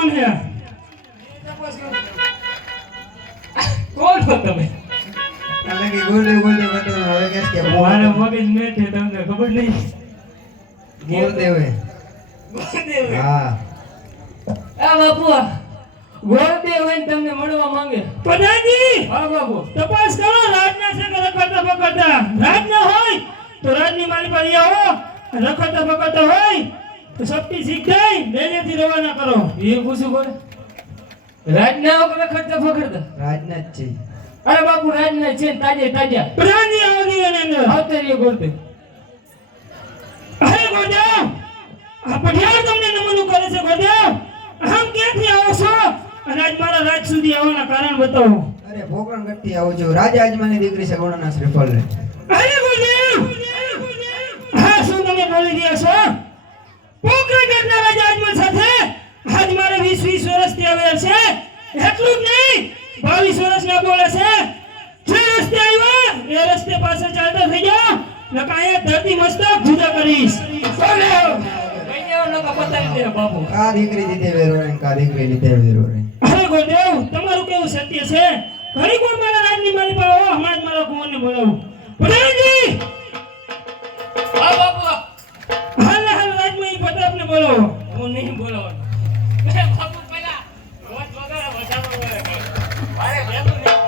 કોણ છે કોણ છો તમે કારણ કે ગોલે ગોલે બતો હવે કે મારા મગજ મેં છે તમને ખબર નહીં ગોલદેવે હા આ બાપુ ગોળદેવ હોય તમને મળવા માંગે પ્રધાનજી હા બાપુ તપાસ કરો રાજના છે કે રખડતા પકડતા રાજ ના હોય તો રાજની મારી પર આવો રખડતા પકડતા હોય તો સપટી શીખ જાય બેલેથી રવાના કરો એ પૂછું પડે રાજના હોય કે રખડતા પકડતા રાજના જ છે અરે બાપુ રાજના છે તાજે તાજા પ્રધાનજી આવો દીવાને અંદર આવતરીએ ગોળદેવ અરે ગોળદેવ આ પઢિયાર તમને નમનું કરે છે ગોળદેવ આમ ક્યાંથી આવો છો અને આજ મારા રાજ સુધી આવવાના કારણ બતાવો અરે પોકરણ ગઢથી આવું છું રાજા આજમાની દીકરી છે ગુણના શ્રીફળ લે અરે ગોળદેવ હા શું તમે બોલી રહ્યા છો પોકરણ ગઢના રાજા આજમલ સાથે આજ મારે 20 વર્ષથી આવેલ છે એટલું જ નહીં 22 વર્ષના બોલે છે જે રસ્તે આવ્યો એ રસ્તે પાસે ચાલતા થઈ જાઓ નકાએ ધરતી મસ્તક જુદા કરીશ બોલો બાપુ કા દીકરી દીધે વેરો રે કા દીકરી દીધે વેરો રે અરે ગોદેવ તમારું કેવું સત્ય છે ઘણી કોણ મારા રાજની મારી પર આવો હમણાં જ મારા કુંવરને બોલાવું પ્રધાનજી હા બાપુ હાલ રાજમાં પ્રતાપને બોલાવો હું નહીં બોલાવવાનો બાપુ પહેલા રોજ વગર વધારો મારે ભેગું નહીં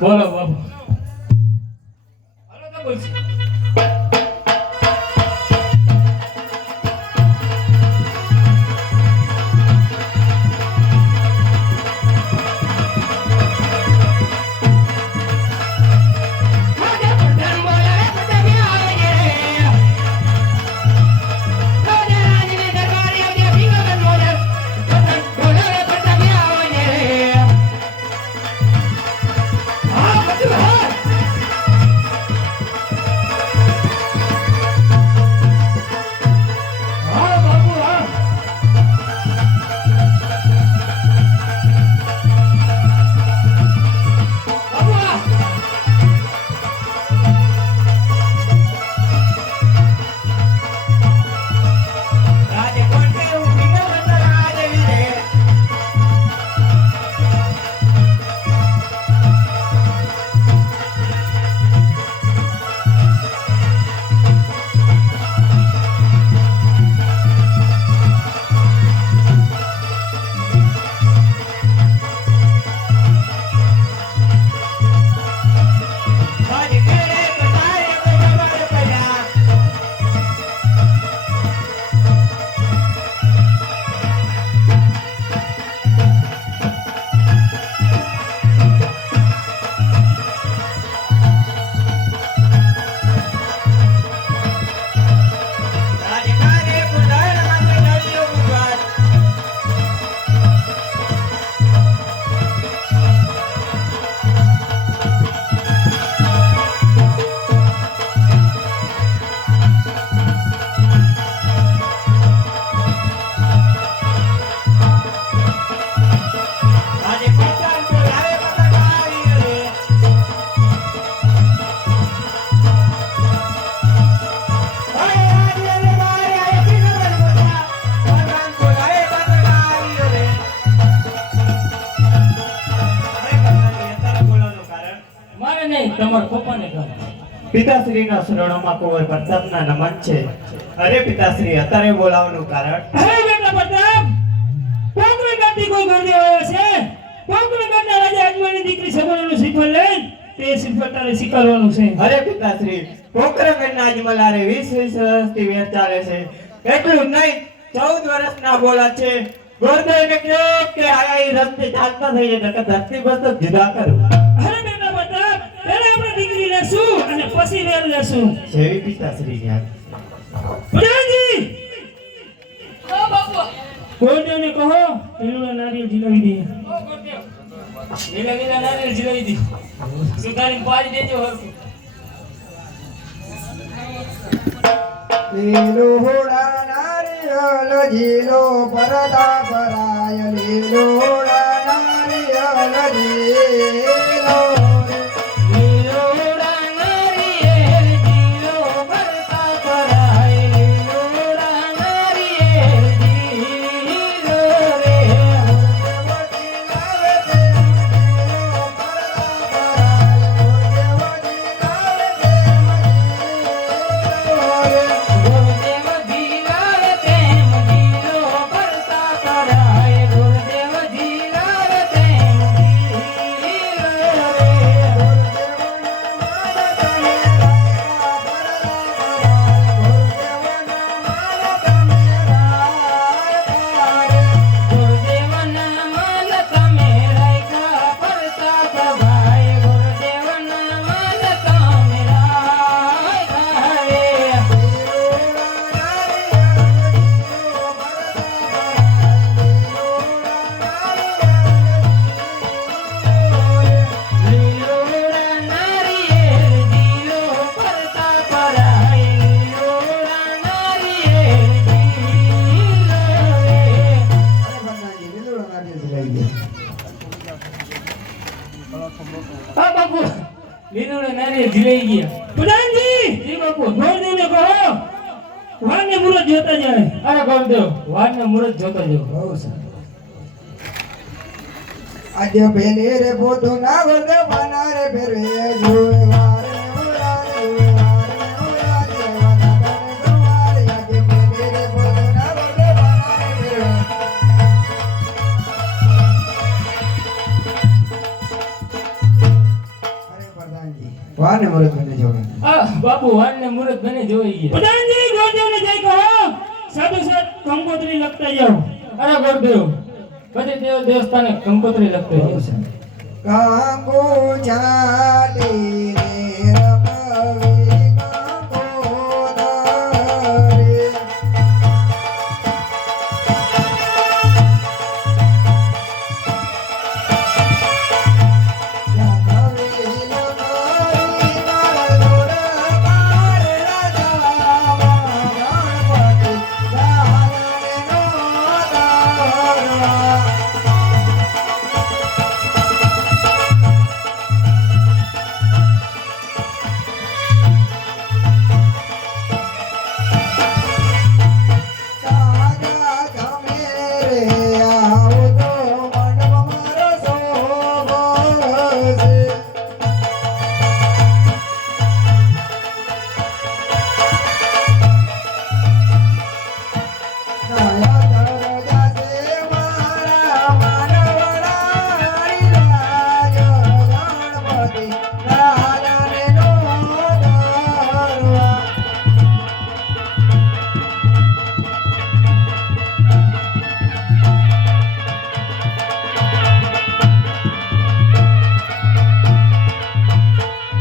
બોલો બાપુ હાલો તો બોલছি પિતાશ્રીના શરણોમાં કુંવર પ્રતાપના નમન છે. અરે પિતાશ્રી અત્યારે બોલાવવાનું કારણ? અરે બેટા પ્રતાપ, પોકરણ ગામથી કોઈ ગોળદેવ આવ્યો છે. પોકરણ ગામના રાજા આજમાની દીકરી સગુણાનું શ્રીફળ લઈને તે શ્રીફળ તારે સ્વીકારવાનું છે. અરે પિતાશ્રી, પોકરણ ગામના આજમલારે 20 વર્ષથી વેર ચાલે છે. એટલું નહીં 14 વર્ષના બોલા છે. ગોળદેવને કહો કે આ રસ્તે ચાલતા થઈ જાય કે ધરતી બસ જુદા કરું. અરે બેટા પ્રતાપ, પહેલા આપણે દીકરી લેશું અને પછી વેર લેશું. જેવી પિતાશ્રી યાર. પ્રધાનજી, ઓ બાપુ, ગોળદેવને કહો લીલા નારિયેળ જીલાવી દે. ઓ ગોળદેવ, લીલા નારિયેળ જીલાવી દે. સુધારીને પાડી દેજો હરખું. લીલો હોડા નારિયેળ જીલો પરતા પરાય લીલો હોડા નારિયેળ જીલો લીલો લીલુડે નારિયેળ ઝીલાઈ ગયા. પ્રધાનજી જી બાપુ ગોરદેવને કહો વારને મુરત જોતા જાય. અરે ગોરદેવ વારને મુરત જોતા જાઓ. બહુ સારું. આજે પેલે રે પોતું ના ગોરદે પાના રે ફેરે જોવે વારે ઉરારે ઉરારે ઉરારે આજે પેલે રે પોતું ના ગોરદે પાના રે ફેરે. અરે પ્રધાનજી વાને મુરત બને જોવે. આ બાપુ વારને મુરત બને જોઈ ગયા. પ્રધાનજી ગોરદેવને જઈ કહો સાધુ સાથ કંકોત્રી લખતા જાઓ. અરે ગોરદેવ બધે દેવસ્થાને કંકોત્રી લખતા બહુ જાઓ. સારું. કાંગો ચાલી રે રમવી કાંગોદરે. લખવી લખવી મારા દોર પાર રાજામાં ગણપતિ દાનને નો દારવા. સાજા તમે રે આવો તો મંડપ મારો શોભશે. નયા તરજાશે મારા માનવડાની રાજ ગણપતિ દાદાને નો દરવા.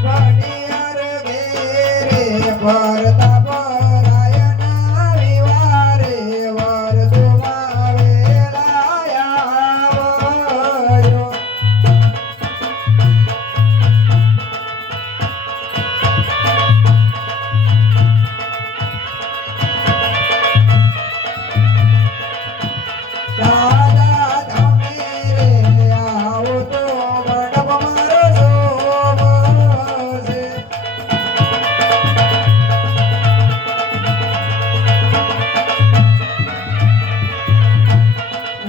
ઘડિયાળ ઘેરે ફરતા પરાયના વિવારે વરદુમાં વેલાયા આવજો. દાદા તમે રે આવો તો મંડપ મારો શોભશે.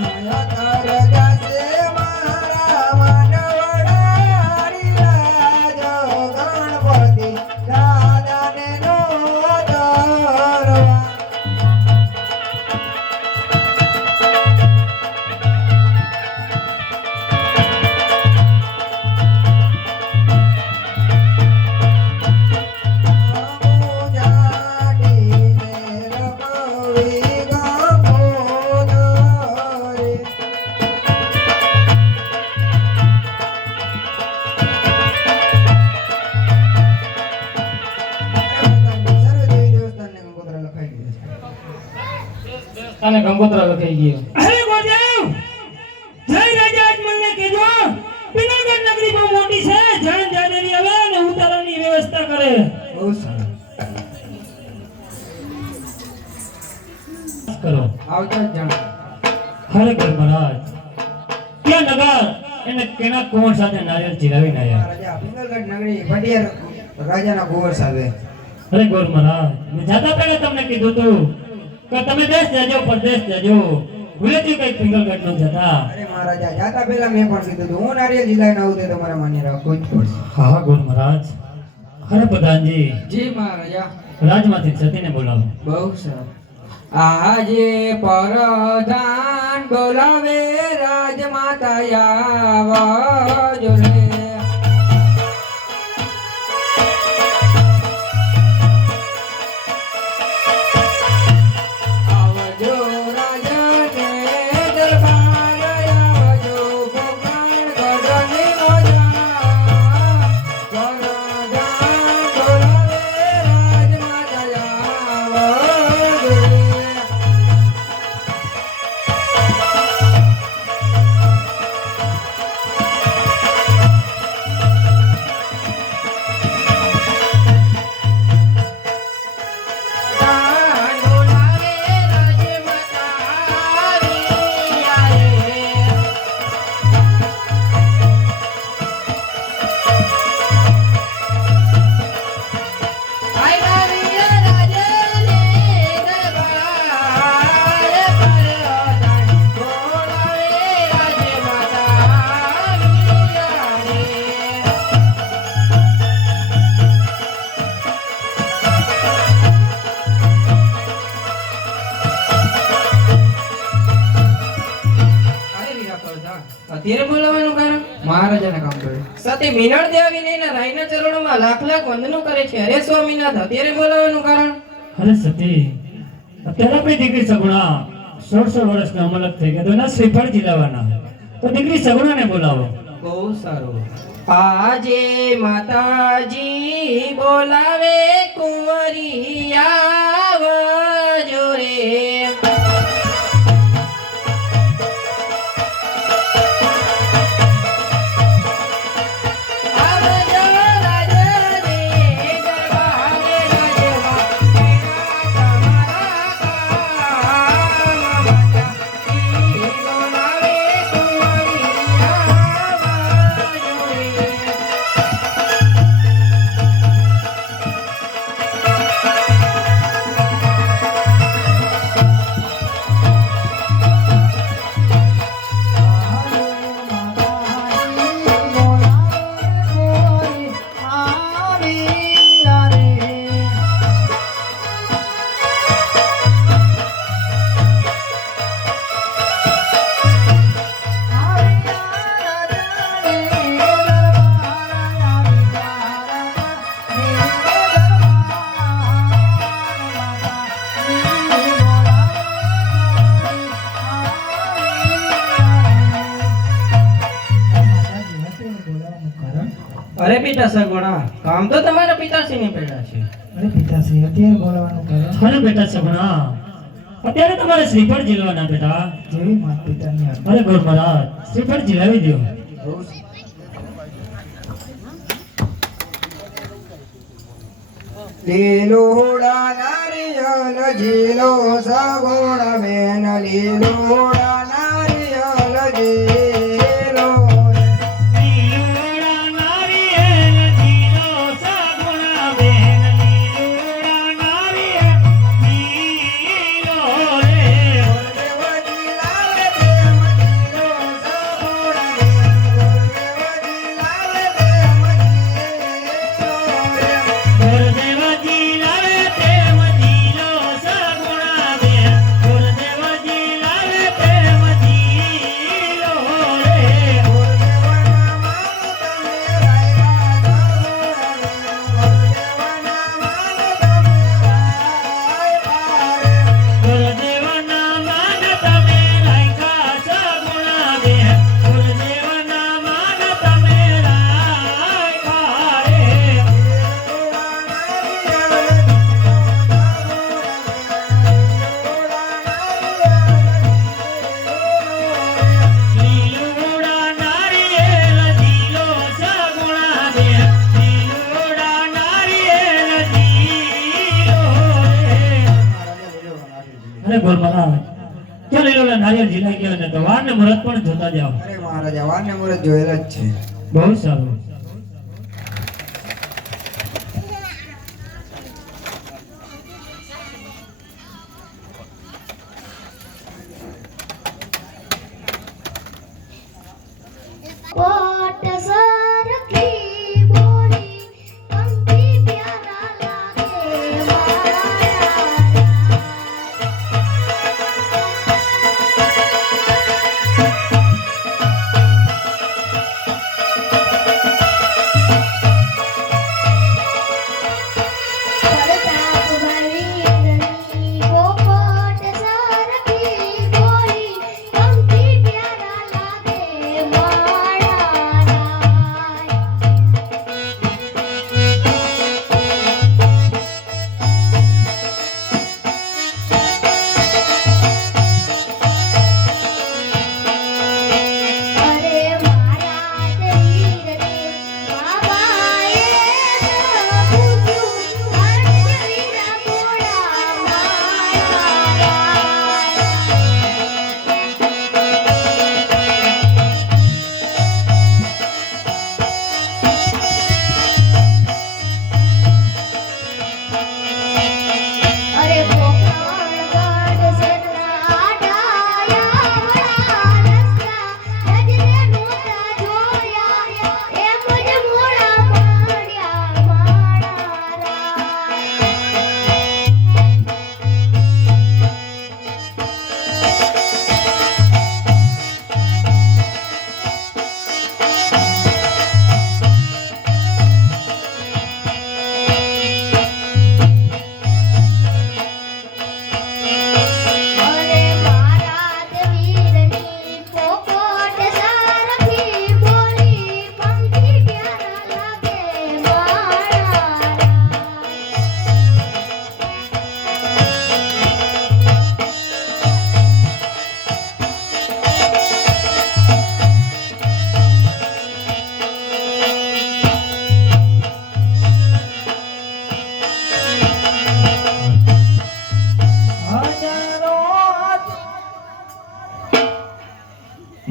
નયા તરજાશે મારા માનવડાની રાજ ગણપતિ દાદાને નો દરવા. અને કંકોત્રા લખાઈ ગયો. અરે ગોરદેવ જય રાજા અજમલને કહેજો પિંગલગઢ નગરી બહુ મોટી છે. જાણ જાદેરી આવે અને ઉતારાની વ્યવસ્થા કરે. બહુ સારું. કરો આવતા જ જાણો. ખરેખર મહારાજ ત્યાં નગર એને કેના કુંવર સાથે નારિયેળ ચીરાવીને આવ્યા. રાજા પિંગલગઢ નગરી ભટિયાર રાજાના કુંવર સાથે. અરે ગોર મહારાજ મેં જાતા પહેલા તમને કીધું તું કે તમે દેશ જજો પરદેશ જજો ભૂલેથી કઈ પિંગલગઢ નો જતા. અરે મહારાજા જાતા પહેલા મેં પણ કીધું હતું હું નારિયેળ જીલાઈને આવું તે તમારે માન્ય રાખવું જ પડશે. હા ગોર મહારાજ. અરે પ્રધાનજી જી મહારાજા. રાજમાંથી સતીને બોલાવો. બહુ સારું. આજે પરધાન બોલાવે રાજમાતા આવજો રે. આવજો રાજાને દરબાર આવજો ભગવાન ગઢની મજા. પરધાન બોલાવે રાજમાતા આવજો રે. તેરે બોલાવવાનું કારણ મહારાજાને કામ કર્યું. સતી મિનળ દેવી લઈને રાયના ચરણોમાં લાખ લાખ વંદનો કરે છે. અરે સ્વામીનાથ, તેરે બોલાવવાનું કારણ અરે સતી અત્યારે આપણી દીકરી સગુણા 16 વર્ષના અમલક થઈ ગયા તો એના શ્રીફળ જીલાવાના તો દીકરી સગુણાને બોલાવો. બહુ સારું. આજે માતાજી બોલાવે કુંવરી આવજો રે. આવજો રાજને ગરબાને રાજવા, તમારા કામ માતાજી બોલાવે કુંવરી આવજો રે. અરે પિતા સગુણા, કામ તો તમારા પિતાશ્રીને પડ્યા છે. અરે પિતાશ્રી, અત્યારે બોલાવવાનું કારણ અરે બેટા સગુણા અત્યારે તમારે શ્રીફળ જીલવાના બેટા. જેવી માત પિતાની આજ્ઞા. અરે ગોર મહારાજ શ્રીફળ જીલાવી દો. લીલોડા નારિયલ ઝીલો સગુણ બેન, લીલોડા નારિયલ ઝીલો. લીલોડા નારિયેળ જીલો સગુણા બેન, લીલોડા નારિયેળ જીલો રે. ગુરુદેવજી લાવે દેવ ઝીલો સગુણ બેન, ગુરુદેવજી લાવે દેવ ઝીલો રે. ગુરુદેવજી લાવે તેમ જીલો સગુણા બેન, ગુરુદેવજી લાવે તેમ જીલો રે. ગુરુદેવના માન તમે રાખ્યા સગુણા બેન, ગુરુદેવના માન તમે રાખ્યા સગુણા બેન, ગુરુદેવના માન તમે રાખ્યા રે. લીલોડા નારિયેળ જીલો સગુણા બેન, લીલોડા નારિયેળ જીલો રે. અરે બોલ મહારાજ ચાલ લીલોડા નારિયેળ જીલાઈ ગયો ને તો વાર ને મુહૂર્ત પણ જોતા જાઓ. અરે મહારાજા, વારને મુહૂર્ત જોયેલ જ છે. બહુ સારું. કોટ સરખી બોલી પંખી પ્યારા લાગે મારા.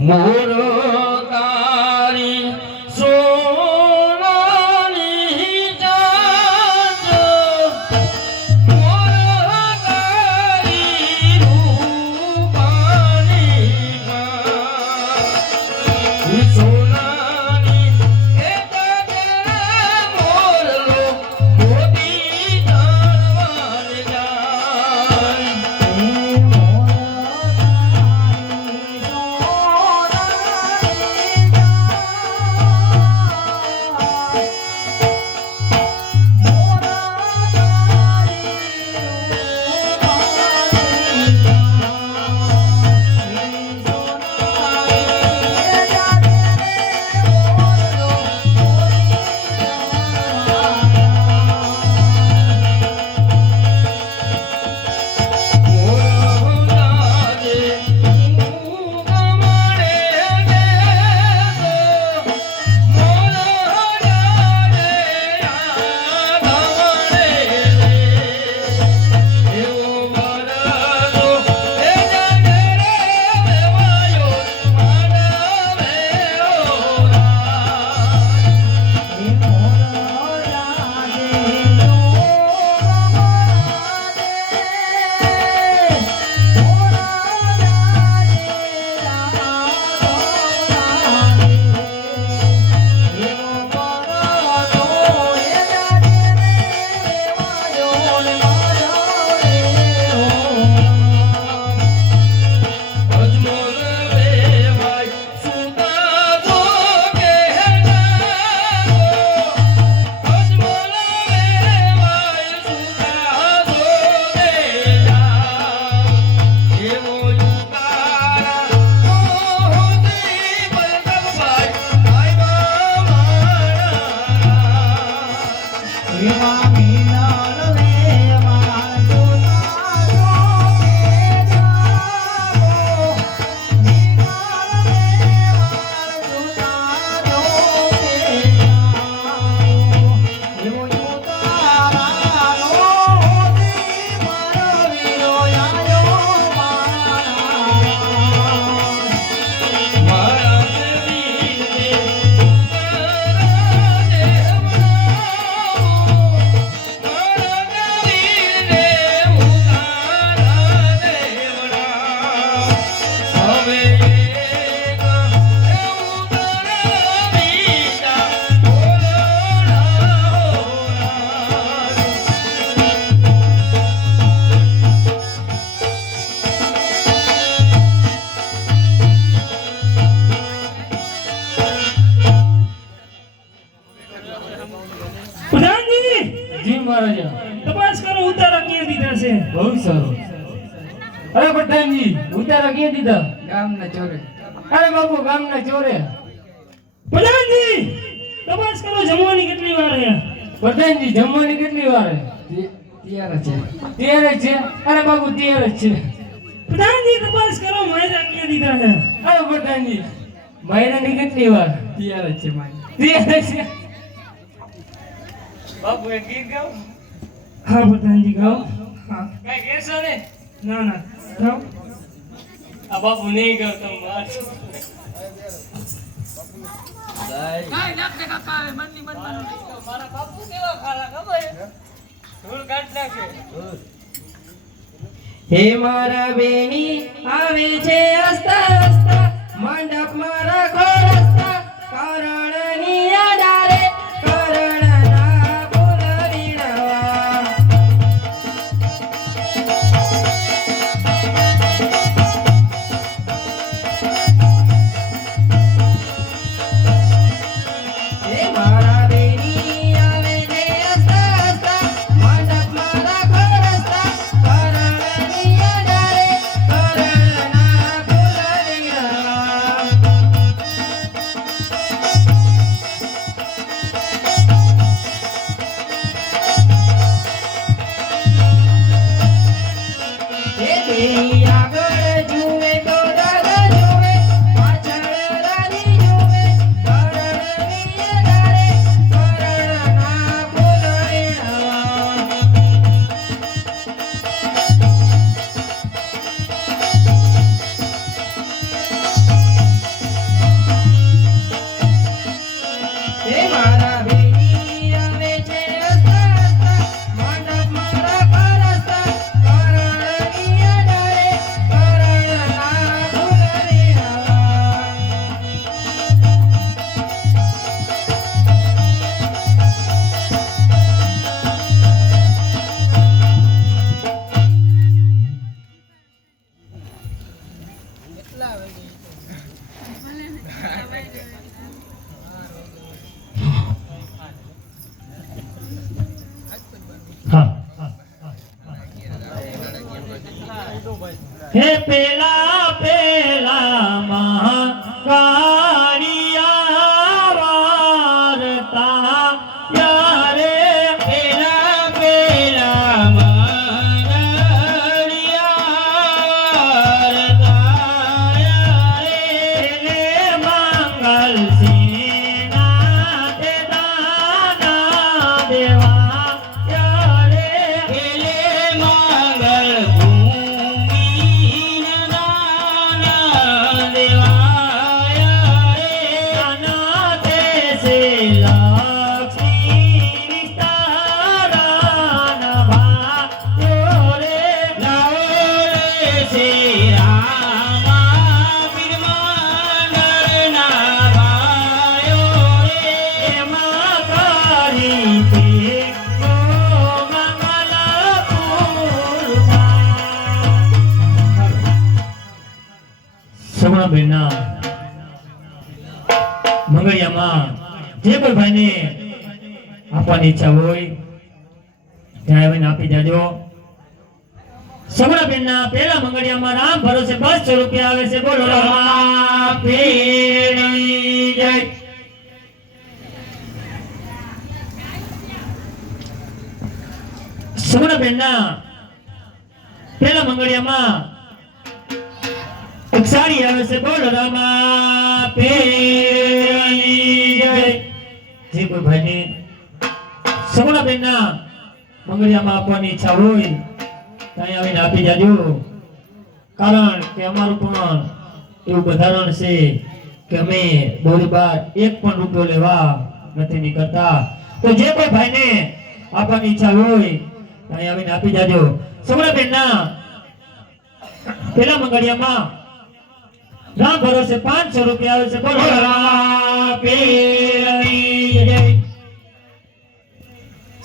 મોર તારી સોનાની જાજો મોર તારી રૂપાની ગાય સોનાની એ તારા મોરલો મોતી જાણવાને જાય પ્રધાનજી જી મહારાજા તપાસ કરો ઉતારા ક્યાં દીધા છે બહુ સારું અરે પઠાણજી ઉતારા ક્યાં દીધા ગામના ચોરે અરે બાપુ ગામના ચોરે પ્રધાનજી તપાસ કરો જમવાની કેટલી વાર છે પઠાણજી જમવાની કેટલી વાર તૈયાર છે ત્યારે છે અરે બાપુ ત્યારે જ છે પ્રધાનજી તપાસ કરો માયરા ક્યાં દીધા છે અરે પઠાણજી મહિનાની કેટલી વાર તૈયાર છે મારી ત્યારે છે બાપુ એ ગીત ગાવ હા પ્રધાનજી ગાઓ હા કઈ કેસો ને ના ના ગાઓ આ બાપુ નહીં ગાવ તમે મારા બાપુ કેવા ખારા ખબર ધૂળ કાઢ નાખે હે મારા બેની આવે છે હસતા હસતા મંડપ મારા ખોરસતા કરણની યાદારે કરણના બોલવીણવા હે મારા બેની આવે છે હસતા હસતા મંડપ મારા ખોરસતા કરણની યાદારે કરણના બોલવીણવા હે બેની આગળ જુએ તો દાદા જુએ પાછળ રાની જુએ કરણની યાદારે કરણના બોલવીણવા હે હે પેલા પેલા મહાકાળિયા વારતા યારે પેલા પેલા એને મંગલ સેના તે દાના દેવા યારે દાના દેશે લક્ષ્મી વિસ્તારના ભાગ્યો રે એમાં કરી તે નો મંગલ પૂરતા. સગુણાબેનના મંગળિયામાં જે કોઈ ભાઈને આપવાની ઈચ્છા હોય ત્યાં આવીને આપી જાજો. સગુણાબેનના પહેલા મંગળિયામાં રામ ભરોસે 200 રૂપિયા આવે છે. બોલો રામાપીરની જય. સગુણાબેનના પહેલા મંગળિયામાં એક સાડી આવે છે. બોલો રામાપીરની જય. જે કોઈ ભાઈને સગુણાબેનના મંગળિયામાં આપવાની ઈચ્છા હોય ત્યાં આવીને આપી જાજો. કારણ કે અમારું પણ એવું બંધારણ છે કે અમે દોરી બાર 1 પણ રૂપિયો લેવા નથી નીકળતા. તો જે કોઈ ભાઈને આપવાની ઈચ્છા હોય ત્યાં આવીને આપી જાજો. સગુણાબેનના પેલા મંગળિયામાં રામ ભરોસે 500 રૂપિયા આવે છે. બોલો રામાપીરની જય.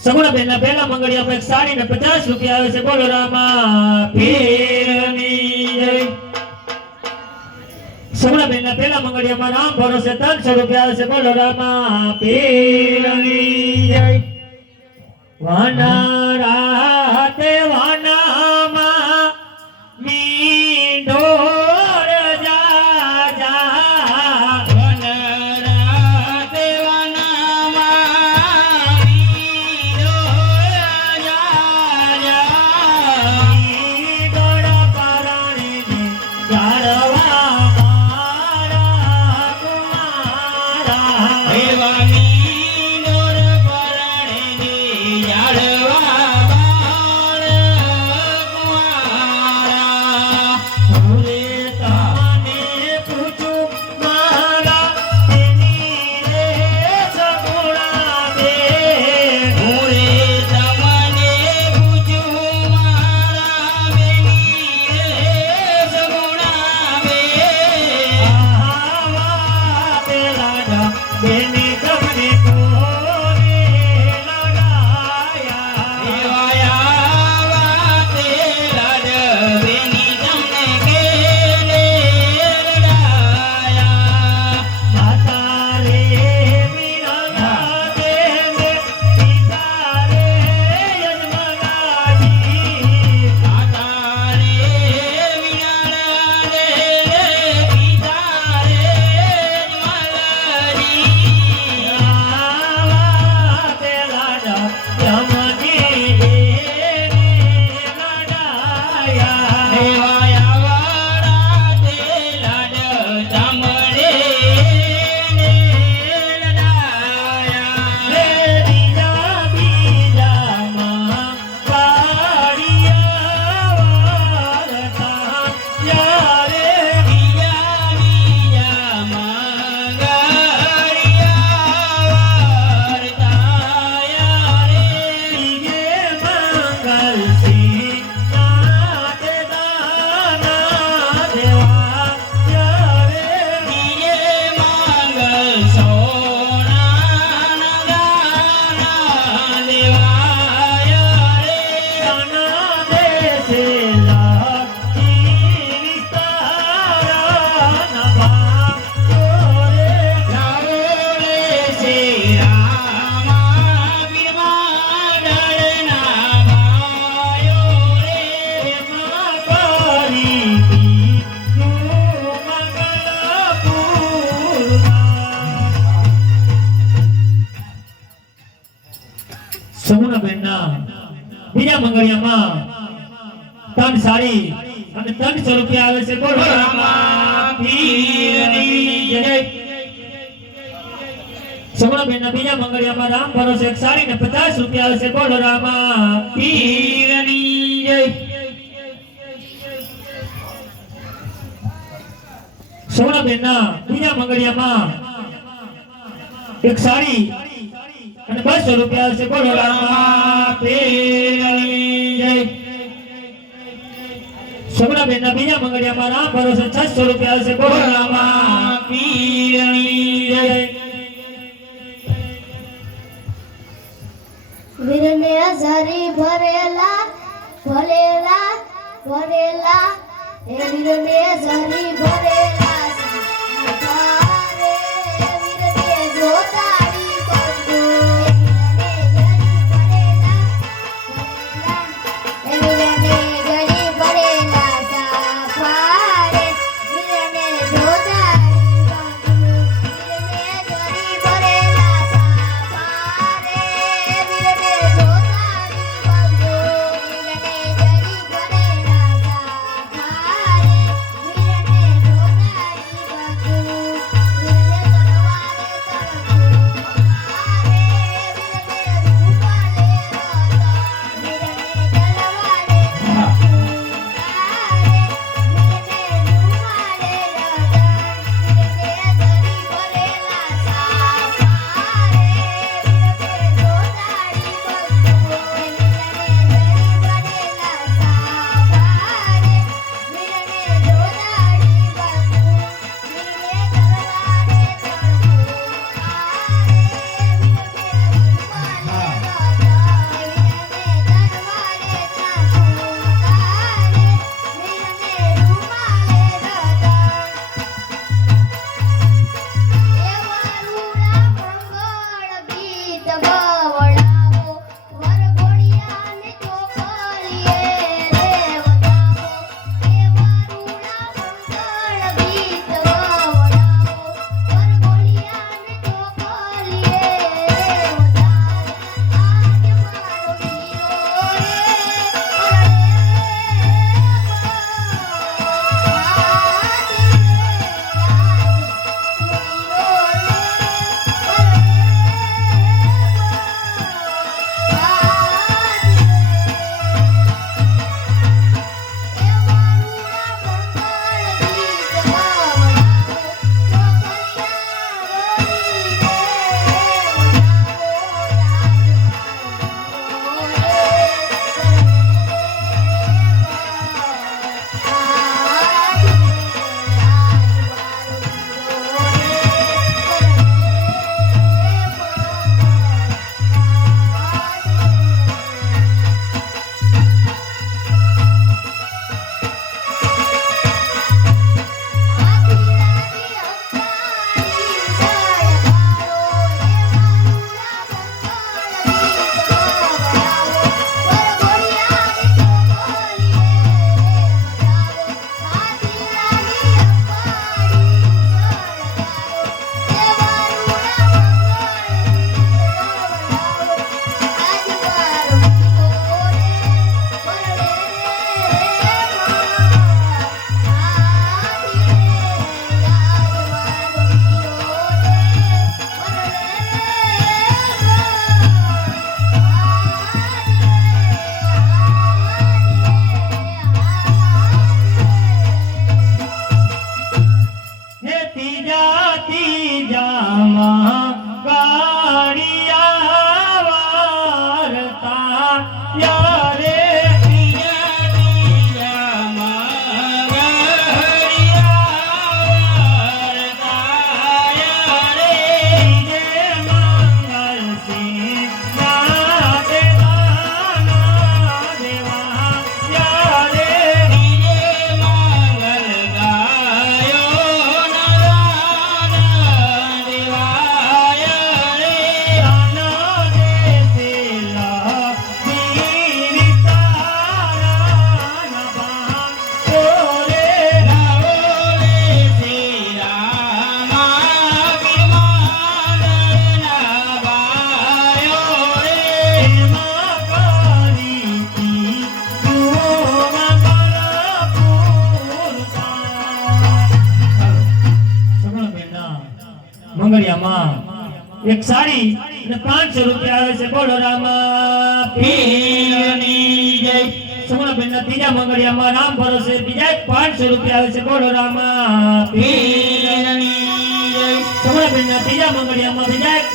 સગુણાબેનના પહેલા મંગળિયામાં એક સાડી ને 50 રૂપિયા આવે છે. બોલો રામાપીરની જય. સગુણાબેનના પહેલા મંગળિયામાં રામ ભરોસે 300 રૂપિયા આવે છે. બોલો રામાપીરની જય. વાના તે વાનામાં મીંઢોળ જા જા. મીંઢોળ પરાણીને જાળવા મારા કુમારા. જાળવા સમૂહબેનના બીજા મંગળિયામાં 3 સાડી અને 300 રૂપિયા આવે છે. બોલો રામા પીરની જય. સમૂહબેનના બીજા મંગળિયામાં રામ ભરોસે 1 સાડી ને 50 રૂપિયા આવે છે. બોલો રામા પીરની જય. સમૂહબેનના બીજા મંગળિયામાં 1 સાડી અને 200 રૂપિયા આવે છે. બોલો રામા પીરની જય. સમૂહબેનના બીજા મંગળિયામાં રામ ભરોસે 600 રૂપિયા આવે છે. બોલો રામા પીરની જય. વીરને હજારી ભરેલા ભરેલા ભરેલા એ વીરને હજારી ભરેલા સારે વીરને જોતાડી કરજો એ વીરને જડી ભરેલા સારે વીરને જોતાડી કરજો વીરને જડી ભરેલા સારે વીરને જોતાડી કરજો વીરને જડી ભરેલા સારે વીરને જોતાડી એક સાડી અને 500 રૂપિયા આવે છે. બોલો રામા પીરની જય. સુમણાબેનના ત્રીજા મંગળિયામાં રામ ભરોસે બીજા એક 500 રૂપિયા આવે છે. બોલો રામા પીરની જય. સુમણાબેનના ત્રીજા મંગળિયામાં બીજા એક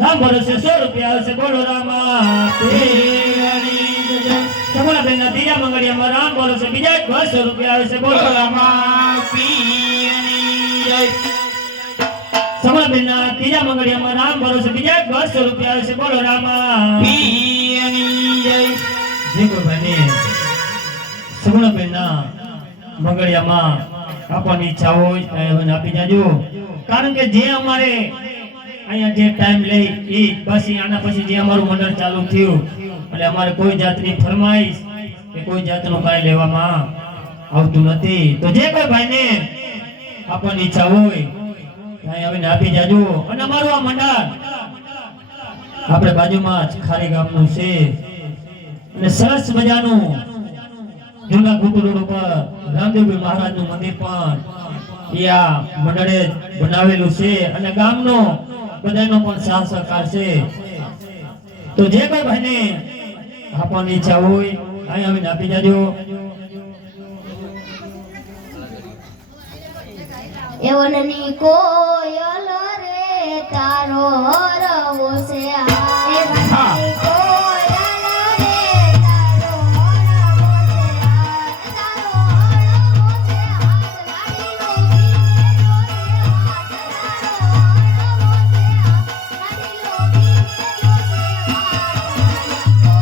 રામ ભરોસે 100 રૂપિયા આવે છે. બોલો રામા પીરની જય. સુમણાબેનના ત્રીજા મંગળિયામાં રામ ભરોસે બીજા એક 200 રૂપિયા આવે છે. બોલો રામા પીરની જય. સમણાબેનના ત્રીજા મંગળિયામાં રામ ભરોસે બીજા 200 રૂપિયા આવે છે. બોલો રામા પીરની જય. જે કોઈ ભાઈને સમણાબેનના મંગળિયામાં આપવાની ઈચ્છા હોય તો મને આપી જાજો. કારણ કે જે અમારે અહીંયા જે ટાઈમ લઈ એ પછી આના પછી જે અમારું મંડળ ચાલુ થયું એટલે અમારે કોઈ જાતની ફરમાઈશ કે કોઈ જાતનું કાંઈ લેવામાં આવતું નથી. તો જે કોઈ ભાઈને આપવાની ઈચ્છા હોય હવે આપી જાજો. અને અમારું આ મંડળ આપણે બાજુમાં જ ખારી ગામનું છે અને સરસ મજાનું જૂના ગુટ રોડ ઉપર રામદેવજી મહારાજનું મંદિર પણ એ આ મંડળે બનાવેલું છે અને ગામનો બધાનો પણ સાથ સહકાર છે. તો જે કોઈ ભાઈને આપવાની ઈચ્છા હોય અહીં આવીને આપી જાજો. એવનની કોયલ રે તારો રવો છે એવનની કોયલ રે તારો રવો છે તારો રવો છે લાડીનો ભીમે જોશે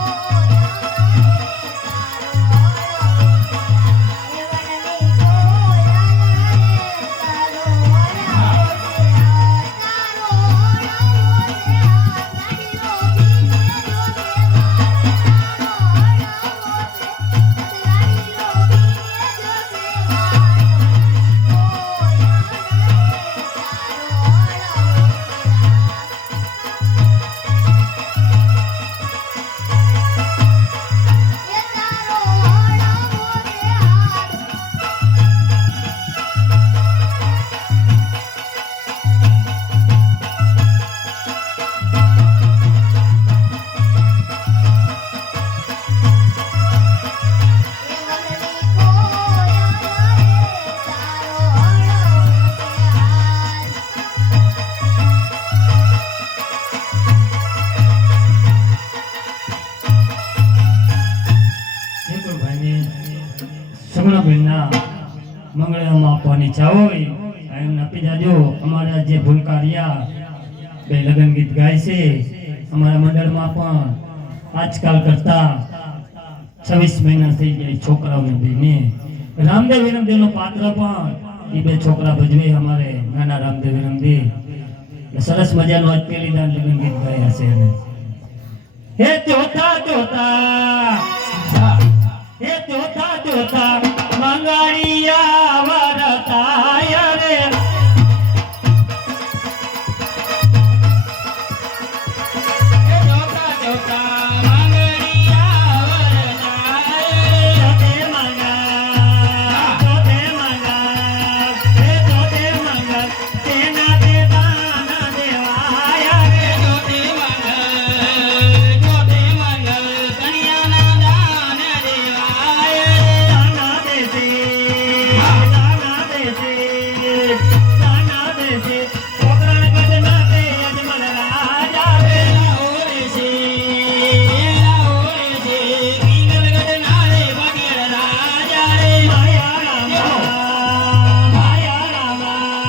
લાડીનો ભીમે જોશે સમણાબેનના મંગળિયામાં આપવાની ઈચ્છા હોય એમને આપી જાજો. અમારા જે ભૂલકારિયા બે લગ્ન ગીત ગાય છે અમારા મંડળમાં પણ આજકાલ કરતા 26 મહિના થઈ ગયા છોકરાઓને બેને રામદેવ વિરમદેવનો પાત્ર પણ એ બે છોકરા ભજવે અમારે નાના રામદેવ વિરમદેવ. સરસ મજાનું આજ પેલી દાન લગ્ન ગીત ગાયા છે એને. હે જોતા જોતા હે જોતા જોતા